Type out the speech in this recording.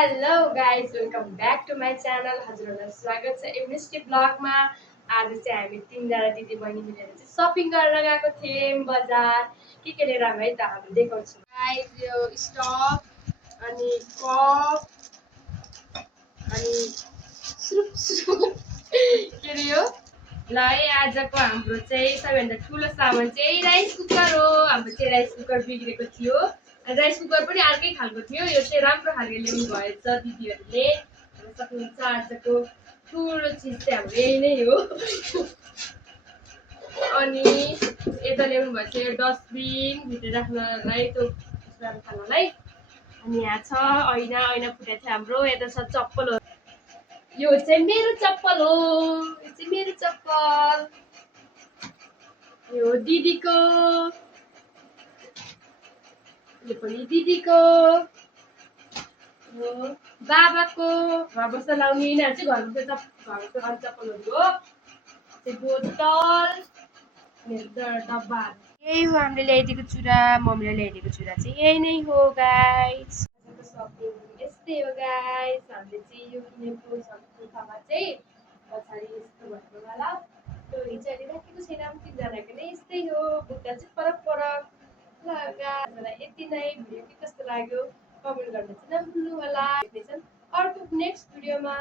Hello guys welcome back to my channel. हजुरहरूलाई स्वागत छ एमएसटी ब्लगमा। आज चाहिँ हामी तिनजना दिदी बहिनी मिलेर चाहिँ सपिङ गर्न गएको थियौँ बजार। के लिएर आएको है त हामी देखाउँछु गाइज। यो स्टक अनि कप अनि सुरुप सुरुप के अरे यो ल है। आजको हाम्रो चाहिँ सबैभन्दा ठुलो सामान चाहिँ राइस कुकर हो। हाम्रो चाहिँ राइस कुकर बिग्रेको थियो। राइस कुकर पनि अर्कै खालको थियो। यो चाहिँ राम्रो खालको ल्याउनु भएछ दिदीहरूले। सक्नुहुन्छ आजको ठुलो चिज चाहिँ हाम्रो यही नै हो। अनि यता ल्याउनु भएछ यो डस्टबिन भित्र राख्नलाई त्यो खानलाई। अनि यहाँ छ ऐना, ऐना फुटेको छ हाम्रो। यता छ चप्पल हो। यो चाहिँ मेरो चप्पल हो। यो चाहिँ मेरो चप्पल। यो दिदीको, यो पनि दिदीको, यो बाबाको। घर बस्दा लाउने यिनीहरू चाहिँ घर बस्दा घरको चप्पलहरू हो। त्यो बोतल, मेरो डब्बा। यही हो हामीले ल्याइदिएको चुरा। मम्मीले ल्याइदिएको चुरा चाहिँ यही नै हो गाइस। सपिङ यस्तै हो गाइस। हामीले चाहिँ यो किनेको कुर्तामा चाहिँ पछाडि यस्तो भएको होला। स्टोरी चाहिँ अहिले राखेको छैन। तिनजनाको नै यस्तै हो। बुट्टा चाहिँ फरक फरक ल। यति नै। भिडियो के कस्तो लाग्यो कमेन्ट गर्न चाहिँ नभुल्नु होला। अर्को नेक्स्ट भिडियोमा।